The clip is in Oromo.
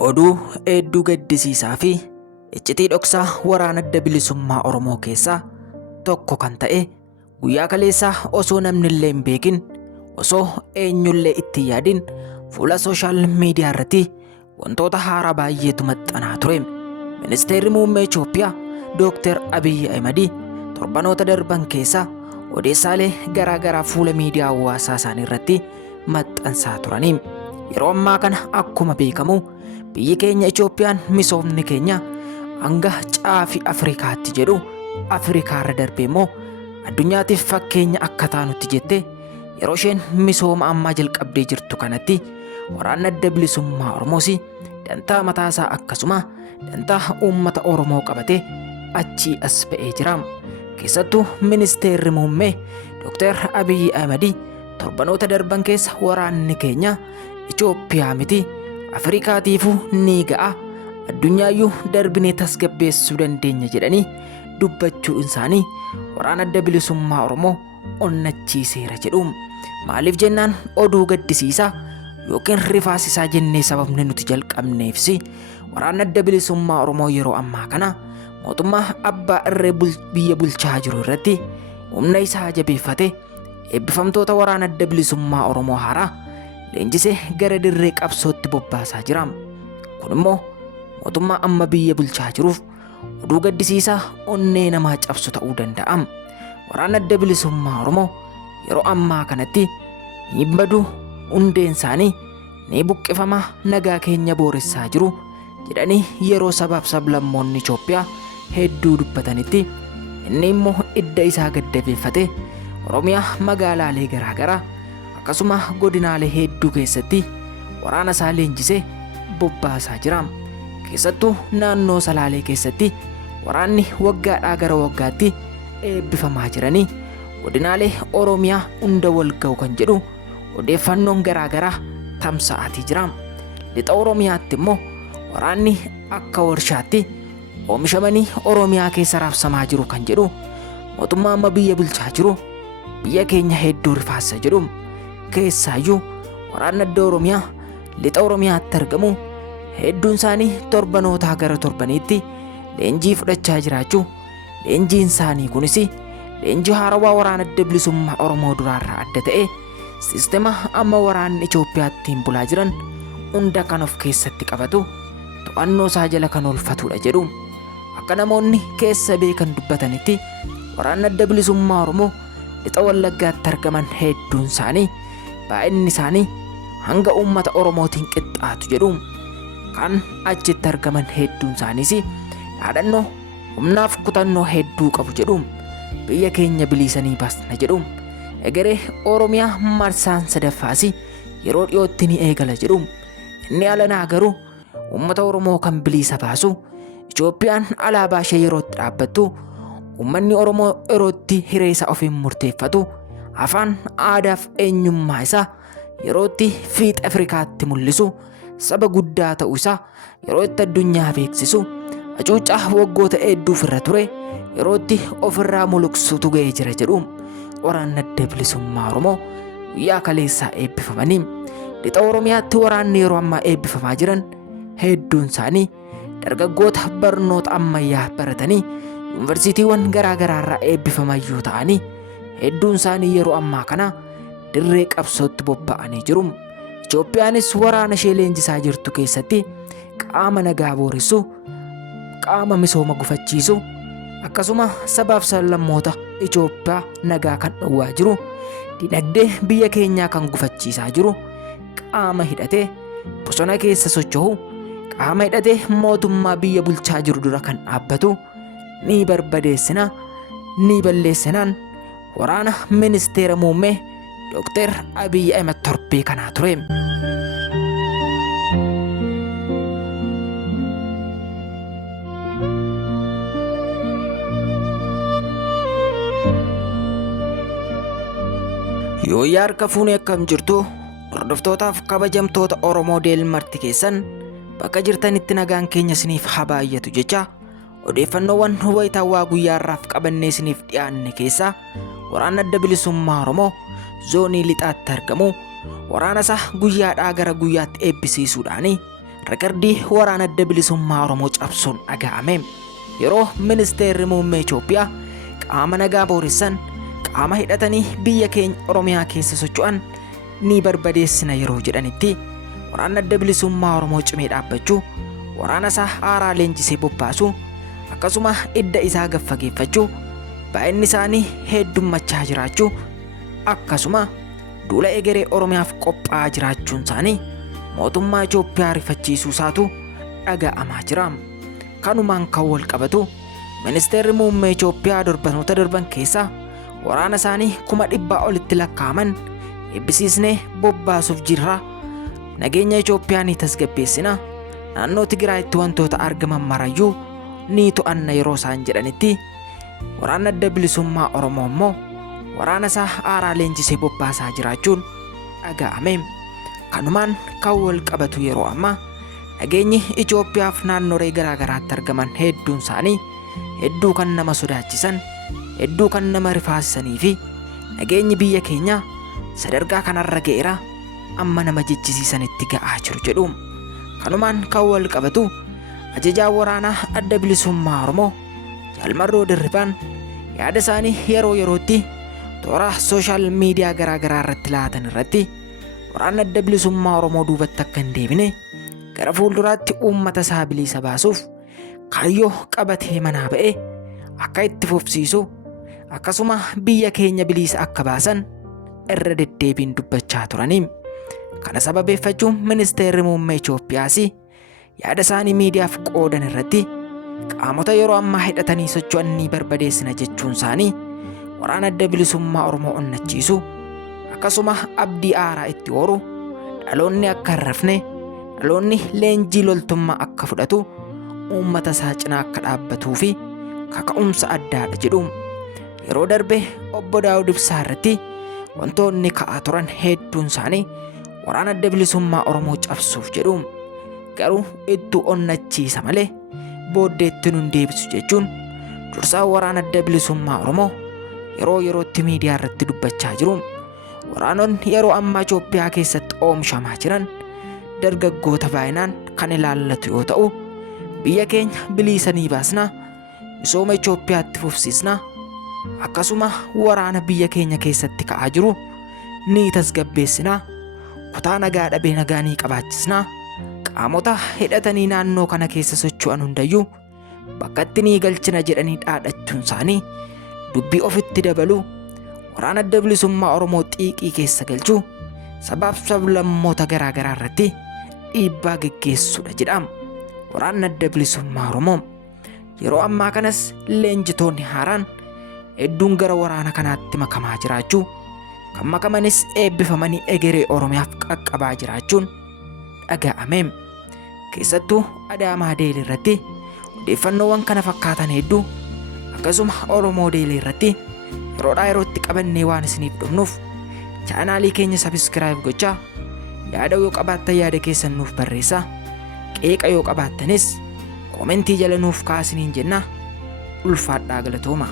Oduu hedduu gaddisiisaa fi iccitii dhoksaa waraana adda bilisummaa Oromoo keessaa tokko kan ta'e guyyaa kaleessaa osoo namni illee hin beekin osoo eenyullee itti yaadin fuula sooshaal miidiyaa irratti wantoota haaraa baay'eetu maxxanaa ture. Ministeerri muummee Itoophiyaa Dr. Abiy Ahmed torbanoota darban keessa odeessaalee garaagaraa fuula miidiyaa hawaasaa isaanii irratti maxxansaa turanii. Yeroo ammaa kana akkuma beekamu biyyi keenya Itoophiyaan misoomni keenya hanga caafi Afrikaatti jedhu Afrikaa irra darbee immoo addunyaatiif fakkeenya akka taanutti jette yeroo isheen misooma ammaa jalqabdee jirtu kanatti waraanni adda bilisummaa Oromoos dantaa mataasaa akkasuma dantaa uummata Oromoo qabate achii as ba'ee jira. Keessattuu ministeerri muummee Dr. Abiy Ahmed torbanoota darban keessa waraanni keenya Itoophiyaa miti Afrikaatiifuu ni ga'a addunyaayyu darbinee tasgabbeessuu dandeenya jedhanii dubbachuu isaanii waraana adda bilisummaa Oromoo onnachiiseera jedhu. Maaliif jennaan oduu gaddisiisaa yookiin rifaasisaa jennee sababni nuti jalqabneefsi waraana adda bilisummaa Oromoo yeroo ammaa kana mootummaa abbaa irree biyya bulchaa jiru irratti humna isaa jabeeffate eebbifamtoota waraana adda bilisummaa Oromoo haaraa leenjisee gara dirree qabsootti bobbaasaa jira. Kun immoo mootummaa amma biyya bulchaa jiruuf oduu gaddisiisaa onnee namaa cabsu ta'uu danda'a. Waraana adda bilisummaa Oromoo yeroo ammaa kanatti ni badu hundeen isaanii ni buqqifama nagaa keenya booressaa jiru jedhanii yeroo sabaaf sablammoonni Itoophiyaa hedduu dubbatanitti inni immoo idda isaa gaddabeeffate Oromiyaa magaalaalee garaagaraa akkasuma godinaalee hedduu keessatti waraana isaa leenjisee bobbaasaa jira. Keessattuu naannoo Salaalee keessatti waraanni waggaadhaa gara waggaatti eebbifamaa jiranii godinaalee Oromiyaa hunda wal ga'u kan jedhu odeeffannoon garaagaraa tamsa'aatii jira. Lixa Oromiyaatti immoo waraanni akka warshaatti oomishamanii Oromiyaa keessa raabsamaa jiru kan jedhu mootummaa amma biyya bulchaa jiru biyya keenya hedduu rifaasa jedhu. Keessaayyuu waraanni adda Oromiyaa lixa Oromiyaatti argamu hedduun isaanii torbanootaa gara torbaniitti leenjii fudhachaa jiraachuu leenjiin isaanii kunis leenjii haarawaa waraana adda bilisummaa Oromoo duraarraa adda ta'e siistema amma waraanni Itoophiyaatti bulaa jiran hunda kan of keessatti qabatu to'annoo isaa jala kan oolfatudha jedhu. Akka namoonni keessa beekan dubbatanitti waraanni adda bilisummaa Oromoo lixa Wallaggaatti argaman hedduun isaanii baay'inni isaanii hanga uummata Oromootiin qixxaatu jedhu. Kan achitti argaman hedduun isaaniis yaadannoo humnaaf kutannoo hedduu qabu jedhu. Biyya keenya bilisanii baasna jedhu. Egeree Oromiyaa marsaan sadaffaas yeroo dhiyootti ni eegala jedhu. Inni alanaa garuu uummata Oromoo kan bilisa baasu Itoophiyaan alaabaa ishee yerootti dhaabbattu uummanni Oromoo yerootti hiree isaa ofiin murteeffatu afaan aadaaf eenyummaa isaa yerootti fiixa Afrikaatti mul'isu saba guddaa ta'uu isaa yeroo itti addunyaa beeksisu hacuuccaa waggoota hedduuf irra ture yerootti ofirraa muluksuutu ga'ee jira jedhu. Waraanni adda bilisummaa Oromoo guyyaa kaleessaa eebbifamanii lixa Oromiyaatti waraanni yeroo ammaa eebbifamaa jiran hedduun isaanii dargaggoota barnoota ammayyaa baratanii yuunivarsiitiiwwan garaagaraa irraa eebbifamayyuu ta'anii hedduun isaanii yeroo ammaa kana dirree qabsootti bobba'anii jiru. Itoophiyaanis waraana ishee leenjisaa jirtu keessatti qaama nagaa booressu, qaama misooma gufachiisu akkasuma sabaaf sablammoota Itoophiyaa nagaa kan dhowwaa jiru, dinagdee biyya keenyaa kan gufachiisaa jiru, qaama hidhatee bosona keessa socho'u, qaama hidhatee mootummaa biyya bulchaa jiru dura kan dhaabbatu ni barbadeessina ni balleessinaan waraana ministeera muummee Dr. Abiy Ahmed torbee kanaa ture. Yoo harka fuunee akkam jirtu hordoftootaaf kabajamtoota Oromoo deelmarti keessan bakka jirtanitti nagaan keenya isiniif haa baay'atu jecha odeeffannoowwan wayitaawwaa guyyaarraaf qabannee isiniif dhiyaanne keessaa waraana adda bilisummaa Oromoo zoonii lixaatti argamu waraana isaa guyyaadhaa gara guyyaatti eebbisiisuudhaan Rekordii waraana adda bilisummaa Oromoo cabsuun dhaga'ame. Yeroo ministeerri muummee Itoophiyaa qaama nagaa booressan qaama hidhatanii biyya keenya Oromiyaa keessa socho'an ni barbadeessina yeroo jedhanitti waraanni adda bilisummaa Oromoo cimee dhaabbachuu, waraana isaa haaraa leenjisee bobbaasuu, akkasuma idda isaa gaffageeffachuu, baay'inni isaanii heddummachaa jiraachuu, akkasuma duula egeree Oromiyaaf qophaa'aa jiraachuun isaanii mootummaa Itoophiyaa rifachiisuu isaatu dhaga'amaa jira. Kanumaan kan wal qabatu ministeerri muummee Itoophiyaa torbanoota darban keessa waraana isaanii 100,000 olitti lakkaa'aman eebbisiisnee bobbaasuuf jirra. Nageenya Itoophiyaa ni tasgabbeessina. Naannoo Tigraayitti wantoota argaman marayyuu ni to'anna yeroo isaan jedhanitti waraanni adda bilisummaa Oromoo immoo waraana isaa haaraa leenjisee bobbaasaa jiraachuun dhaga'ame. Kanumaan kan wal qabatu yeroo ammaa nageenyi Itoophiyaaf naannolee garaagaraatti argaman hedduun isaanii hedduu kan nama sodaachisan, hedduu kan nama rifaasisanii fi nageenyi biyya keenyaa sadarkaa kanarra ga'eera amma nama jechisiisanitti ga'aa jiru jedhu. Kanumaan kan wal qabatu ajajaa waraanaa adda bilisummaa Oromoo Jaalmarroo Dirribaan yaada isaanii yeroo yerootti toora sooshaal miidiyaa garaagaraa irratti laatan irratti waraanni adda bilisummaa Oromoo duubatti akka hin deebine gara fuulduraatti uummata isaa bilisa baasuuf kaayyoo qabatee manaa ba'e akka itti fufsiisu akkasuma biyya keenya bilisa akka baasan irra deddeebiin dubbachaa turanii. Kana sababeeffachuun ministeerri muummee Itoophiyaas yaada isaanii miidiyaaf qoodan irratti qaamota yeroo ammaa hidhatanii socho'an ni barbadeessina jechuun isaanii waraana adda bilisummaa Oromoo onnachiisu, akkasuma abdii haaraa itti horu, dhaloonni akka hin rafne, dhaloonni leenjii loltummaa akka fudhatu, uummata isaa cinaa akka dhaabbatuu fi kaka'umsa addaadha jedhu. Yeroo darbe obbo Daawud Ibsaa irratti wantoonni ka'aa turan hedduun isaanii waraana adda bilisummaa Oromoo cabsuuf jedhu. Garuu iddoo onnachiisa malee booddeetti nun deebisu jechuun dursaa waraana adda bilisummaa Oromoo yeroo yerootti miidiyaa irratti dubbachaa jiru. Waraanonni yeroo ammaa Itoophiyaa keessatti oomishamaa jiran dargaggoota baay'inaan kan ilaallatu yoo ta'u, biyya keenya bilisa ni baasna, misooma Itoophiyaatti fufsiisna, akkasuma waraana biyya keenya keessatti ka'aa jiru ni tasgabbeessina, kutaa nagaa dhabee nagaa ni qabaachisna, qaamota hidhatanii naannoo kana keessa socho'an hundayyuu bakkatti ni galchina jedhanii dhaadhachuun isaanii dubbii ofitti dabalu waraana adda bilisummaa Oromoo xiiqii keessa galchuu sabaaf sablammoota garaagaraa irratti dhiibbaa geggeessuudha jedhama. Waraanni adda bilisummaa Oromoo yeroo ammaa kanas leenjitoonni haaraan hedduun gara waraana kanaatti makamaa jiraachuu, kan makamanis eebbifamanii egeree Oromiyaaf qaqqabaa jiraachuun dhaga'ame. Keessattuu Adaamaa Deelii irratti odeeffannoowwan kana fakkaatan hedduu akkasuma Oromoo Deelii irratti yeroodhaa yerootti qabannee waan isiniif dhufnuuf chaanaalii keenya sabiskiraayib gochaa, yaada yoo qabaattan yaada keessan nuuf barreessaa, qeeqa yoo qabaattanis koomentii jala nuuf kaasiniin jenna. Ulfaadhaa galatooma.